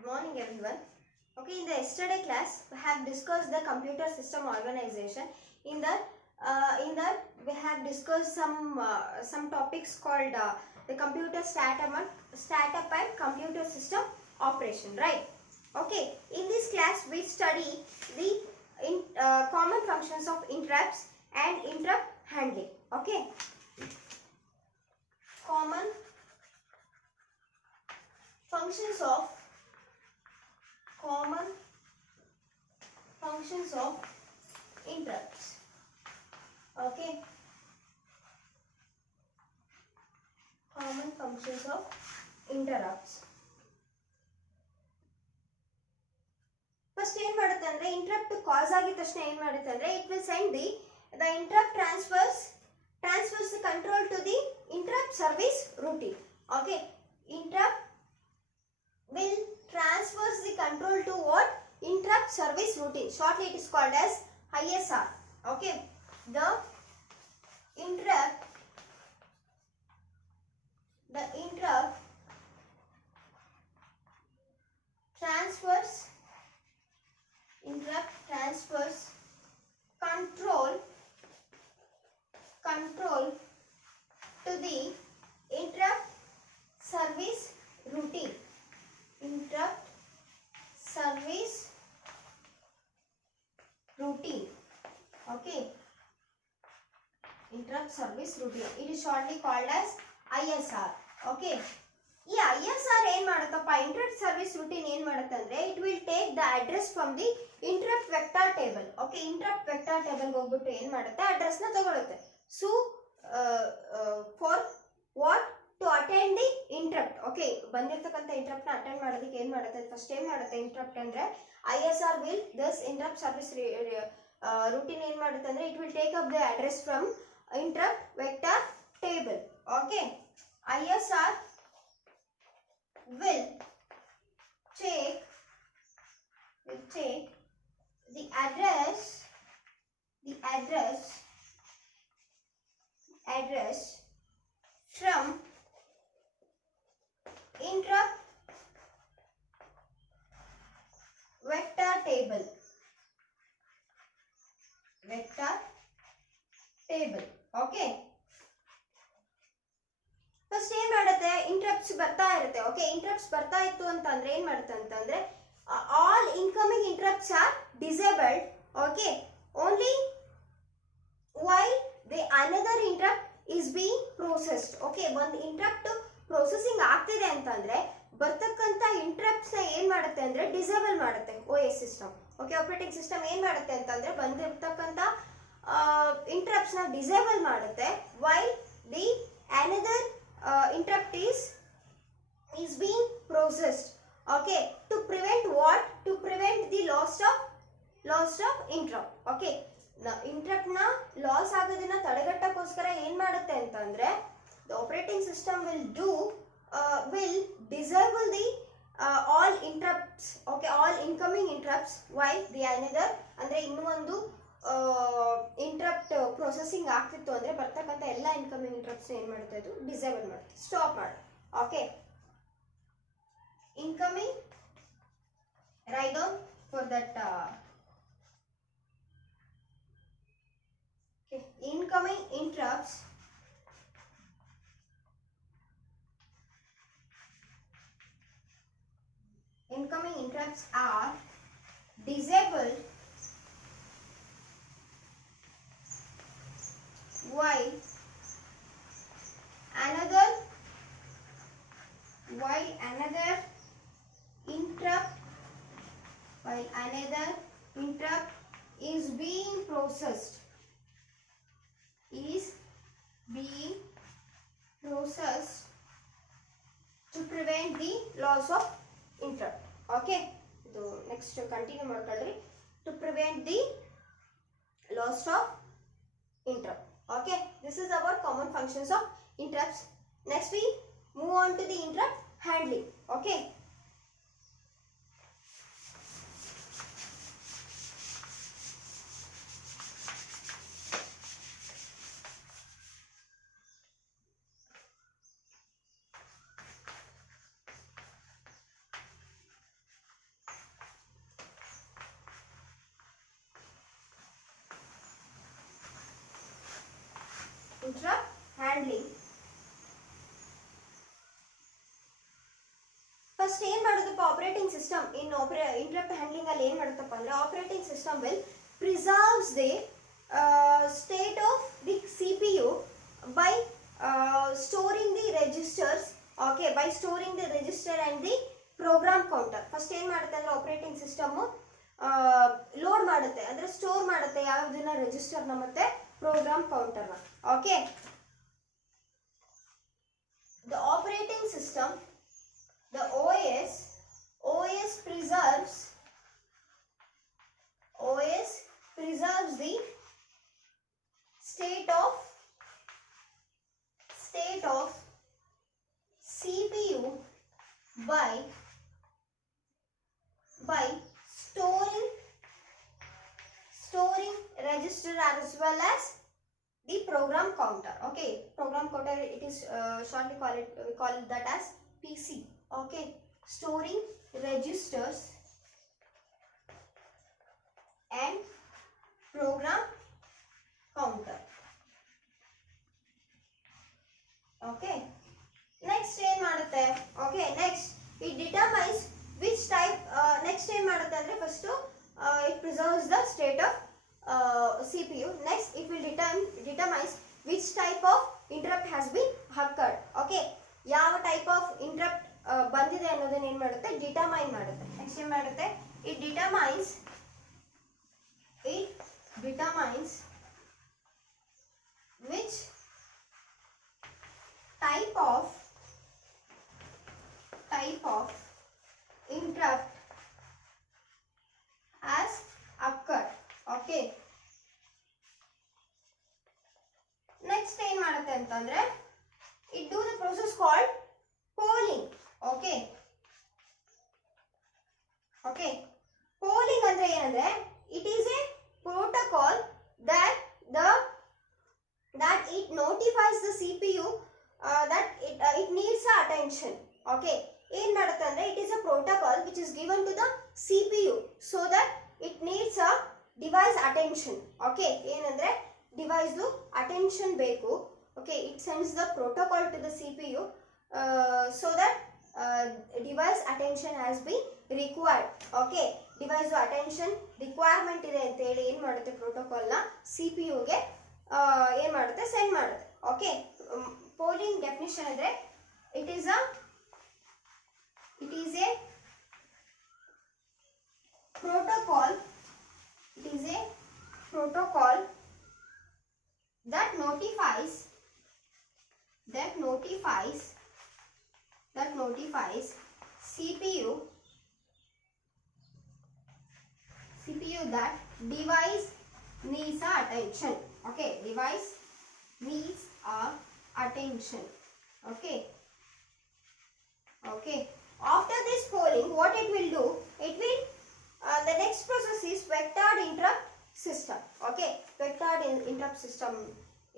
Good morning everyone. Okay, in the yesterday class we have discussed the computer system organization. In that we have discussed some topics called the computer startup and computer system operation, right? Okay, in this class we study the common functions of interrupts and interrupt handling. Okay, common functions of interrupts. Okay, common functions of interrupts. First ಏನು ಮಾಡುತ್ತೆ ಅಂದ್ರೆ interrupt cause ಆಗಿದ ತಕ್ಷಣ ಏನು ಮಾಡುತ್ತೆ ಅಂದ್ರೆ it will send the interrupt transfers the control to the interrupt service routine. Okay, interrupt will transfers the control to what? Interrupt service routine. Shortly it is called as ISR. Okay, the interrupt transfers control to the interrupt service routine. Interrupt service routine. Okay, interrupt service routine. It is shortly called as ISR. Okay, ಈ ISR ಏನು ಮಾಡುತ್ತಪ್ಪ, interrupt service routine ಏನು ಮಾಡುತ್ತೆ ಅಂದ್ರೆ it will take the address from the interrupt vector table. Okay, interrupt vector table ಹೋಗ್ಬಿಟ್ಟು ಏನು ಮಾಡುತ್ತೆ, address ನ ತಗೊಳುತ್ತೆ. So for what? To attend the interrupt. Okay, ಬಂದಿರತಕ್ಕಂತ interrupt ನ ಅಟೆಂಡ್ ಮಾಡೋದಕ್ಕೆ ಏನು ಮಾಡುತ್ತೆ, ಫಸ್ಟ್ ಏನು ಮಾಡುತ್ತೆ interrupt ಅಂದ್ರೆ ISR will this interrupt service routine ಏನು ಮಾಡುತ್ತೆ ಅಂದ್ರೆ it will take up the address from interrupt vector table. Okay, ISR will take the address from interrupt vector table. Okay, first ಏನ್ ಮಾಡುತ್ತೆ, ಇಂಟರಪ್ಟ್ಸ್ ಬರ್ತಾ ಇರುತ್ತೆ. ಓಕೆ, ಇಂಟರಪ್ಟ್ಸ್ ಬರ್ತಾ ಇತ್ತು ಅಂತಂದ್ರೆ ಏನ್ ಮಾಡುತ್ತೆ ಅಂತಂದ್ರೆ all incoming interrupts are disabled. Okay, only while the another interrupt is being processed. Okay, ಒಂದು ಇಂಟರಪ್ಟ್ ಪ್ರೊಸೆಸಿಂಗ್ ಆಗ್ತಿದೆ ಅಂತಂದ್ರೆ ಬರ್ತಕ್ಕಂಥ ಇಂಟರಪ್ಟ್ಸ್ ನ ಏನ್ ಮಾಡುತ್ತೆ ಅಂದ್ರೆ ಡಿಸೇಬಲ್ ಮಾಡುತ್ತೆ OS system. Okay, operating system ಏನ್ ಮಾಡುತ್ತೆ ಅಂತಂದ್ರೆ ಬಂದಿರ್ತಕ್ಕಂಥ ಇಂಟರಪ್ಟ್ಸ್ ನ ಡಿಸೇಬಲ್ ಮಾಡುತ್ತೆ. While the another interrupt is being processed. Okay, to prevent what? To prevent the loss of interrupt. Okay, interrupt na loss ಆಗೋದನ್ನ ತಡೆಗಟ್ಟಕ್ಕೋಸ್ಕರ ಏನು ಮಾಡುತ್ತೆ ಅಂತಂದ್ರೆ the operating system will disable the all interrupts. Okay, all incoming interrupts while the another ಅಂದ್ರೆ ಇನ್ನೂ ಒಂದು interrupt processing ಆಗ್ತಿತ್ತು ಅಂದ್ರೆ ಬರ್ತಕ್ಕಂಥ ಎಲ್ಲ ಇನ್ಕಮಿಂಗ್ ಇಂಟರಪ್ಟ್ಸ್ ಏನು ಮಾಡುತ್ತೆ, ಅದು ಡಿಸೇಬಲ್ ಮಾಡುತ್ತೆ, ಸ್ಟಾಪ್ ಮಾಡುತ್ತೆ. Okay, incoming write down for that incoming interrupts are disabled while another interrupt is being processed to prevent the loss of interrupt. Okay, so next continue ಮಾಡ್ಕೊಳ್ಳಿ. To prevent the loss of interrupt. Okay, this is about common functions of interrupts. Next we move on to the interrupt handling. Okay, operating system in interrupt handling ಅಲ್ಲಿ ಏನು ಮಾಡುತ್ತಪ್ಪ ಅಂದರೆ operating system will preserves the state of the CPU by storing the registers, okay, by storing the register and the program counter. First ಏನು ಮಾಡುತ್ತೆ ಅಂದರೆ operating system load ಮಾಡುತ್ತೆ ಅಂದರೆ ಸ್ಟೋರ್ ಮಾಡುತ್ತೆ ಯಾವುದನ್ನ ರೆಜಿಸ್ಟರ್ನ ಮತ್ತೆ ಪ್ರೋಗ್ರಾಮ್ ಕೌಂಟರ್ನ. Okay, the operating system, the OS preserves the state of CPU by storing register as well as the program counter. Okay, program counter, it is shortly we call it that as PC. Okay, storing registers and program counter. Okay, next ಏನು ಮಾಡುತ್ತೆ? Okay, next it determines which type. Next ಏನು ಮಾಡುತ್ತೆ ಅಂದರೆ first it preserves the state of CPU. Next it will determines which type of interrupt has been occurred. Okay, ಯಾವ type of interrupt ಬಂದಿದೆ ಅನ್ನೋದನ್ನ ಏನು ಮಾಡುತ್ತೆ? ಡಿಟರ್ಮೈನ್ ಮಾಡುತ್ತೆ. ನೆಕ್ಸ್ಟ್ ಏನು ಮಾಡುತ್ತೆ? it determines which type of interrupt has occurred. Okay, next ಏನು ಮಾಡುತ್ತೆ ಅಂತಂದ್ರೆ it do the process called polling. Okay, polling ಅಂದ್ರೆ ಏನಂದ್ರೆ it is a protocol that it notifies the CPU that it needs attention. Okay, ಏನು ಮಾಡುತ್ತೆ ಅಂದರೆ it is a protocol which is given to the CPU so that it needs a device attention. Okay, ಏನಂದರೆ ಡಿವೈಸ್ದು ಅಟೆನ್ಷನ್ ಬೇಕು. Okay, it sends the protocol to the CPU so that device attention has been required. Okay, device attention requirement ಇದೆ ಅಂತ ಹೇಳಿ ಏನು ಮಾಡುತ್ತೆ ಪ್ರೋಟೋಕಾಲ್ನ CPU-ಗೆ ಏನು ಮಾಡುತ್ತೆ? ಸೆಂಡ್ ಮಾಡುತ್ತೆ. ಓಕೆ, ಪೋಲಿಂಗ್ ಡೆಫಿನಿಷನ್ ಅಂದರೆ it is a protocol that notifies CPU that device needs our attention. Okay, device needs our attention. Okay, after this polling, what it will do? It will the next process is vectored interrupt system. Okay, vectored interrupt system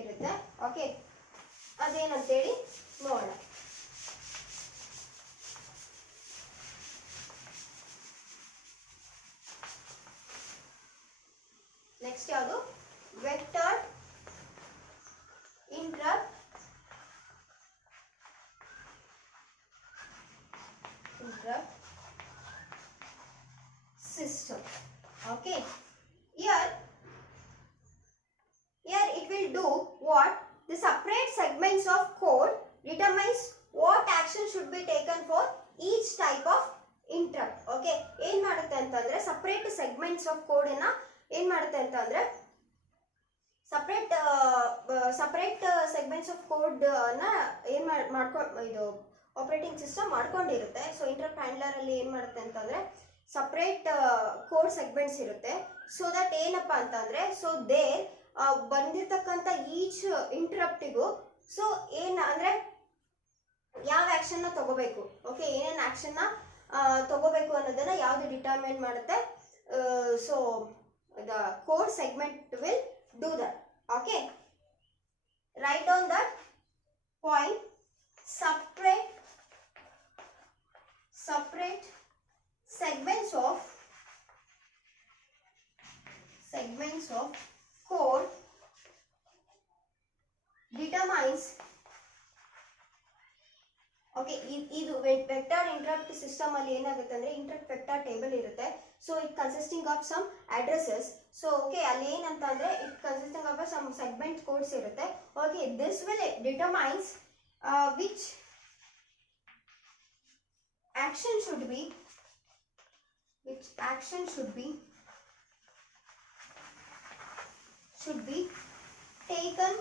ಇರುತ್ತೆ. Okay, ಅದೇನಂತ ಹೇಳಿ ನೋಡೋಣ. ನೆಕ್ಸ್ಟ್ ಯಾವುದು? ವೆಕ್ಟರ್ಡ್ interrupt system. Okay, here it will do what? The separate segments of code determines what action should be taken for each type of interrupt. Okay, ಏನು ಮಾಡುತ್ತೆ ಅಂತಂದ್ರೆ separate segments of code ಅನ್ನ ಏನು ಮಾಡುತ್ತೆ ಅಂತಂದ್ರೆ ಸಪರೇಟ್ ಸೆಗ್ಮೆಂಟ್ಸ್ ಆಫ್ ಕೋಡ್ ಅನ್ನ ಏನು ಇದು ಆಪರೇಟಿಂಗ್ ಸಿಸ್ಟಮ್ ಮಾಡ್ಕೊಂಡಿರುತ್ತೆ. ಸೊ ಇಂಟರಪ್ಟ್ ಹ್ಯಾಂಡ್ಲರ್ ಅಲ್ಲಿ ಏನು ಮಾಡುತ್ತೆ ಅಂತಂದ್ರೆ ಸಪರೇಟ್ ಕೋಡ್ ಸೆಗ್ಮೆಂಟ್ಸ್ ಇರುತ್ತೆ. ಸೊ ದಟ್ ಏನಪ್ಪ ಅಂತಂದ್ರೆ ಸೊ ಬಂದಿರತಕ್ಕಂಥ ಈಚ್ ಇಂಟರಪ್ಟಿಗೂ ಸೊ ಏನು ಅಂದರೆ ಯಾವ ಆ್ಯಕ್ಷನ್ನ ತಗೋಬೇಕು, ಓಕೆ, ಏನೇನು ಆ್ಯಕ್ಷನ್ನ ತಗೋಬೇಕು ಅನ್ನೋದನ್ನು ಯಾವುದು ಡಿಟರ್ಮೈನ್ ಮಾಡುತ್ತೆ. So the code segment will do that. Okay, write down that point. Separate segments of code determines okay, ಇದು ವೆಕ್ಟರ್ ಇಂಟರಪ್ಟ್ ಸಿಸ್ಟಮ್ ಅಲ್ಲಿ ಏನಾಗುತ್ತೆ ಅಂದ್ರೆ ಇಂಟರಪ್ಟ್ ವೆಕ್ಟರ್ ಟೇಬಲ್ ಇರುತ್ತೆ. So it consisting of some addresses. So okay, ಅಲ್ಲಿ ಏನಂತ ಅಂದ್ರೆ it consisting of some segment codes ಇರುತ್ತೆ. Okay, this will determines which action should be taken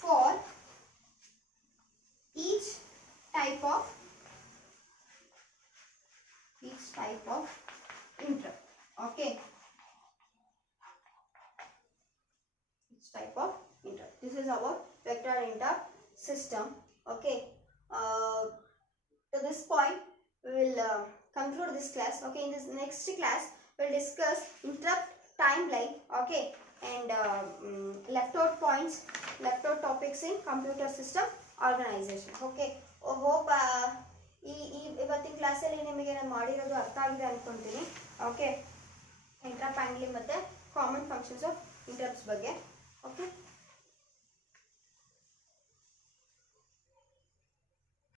for each type of interrupt. Okay, each type of interrupt. This is our vector interrupt system. Okay, to this point we will conclude this class. Okay, in this next class we will discuss interrupt timeline. Okay, and left out points, left out topics in computer system organization. Okay, hope ಇವತ್ತಿನ ಕ್ಲಾಸಲ್ಲಿ ನಿಮಗೆ ನಾನು ಮಾಡಿರೋದು ಅರ್ಥ ಆಗಿದೆ ಅನ್ಕೊಂತೀನಿ. Okay, interrupt handling ಮತ್ತು common functions of ಇಂಟರಪ್ಟ್ಸ್ ಬಗ್ಗೆ. ಓಕೆ.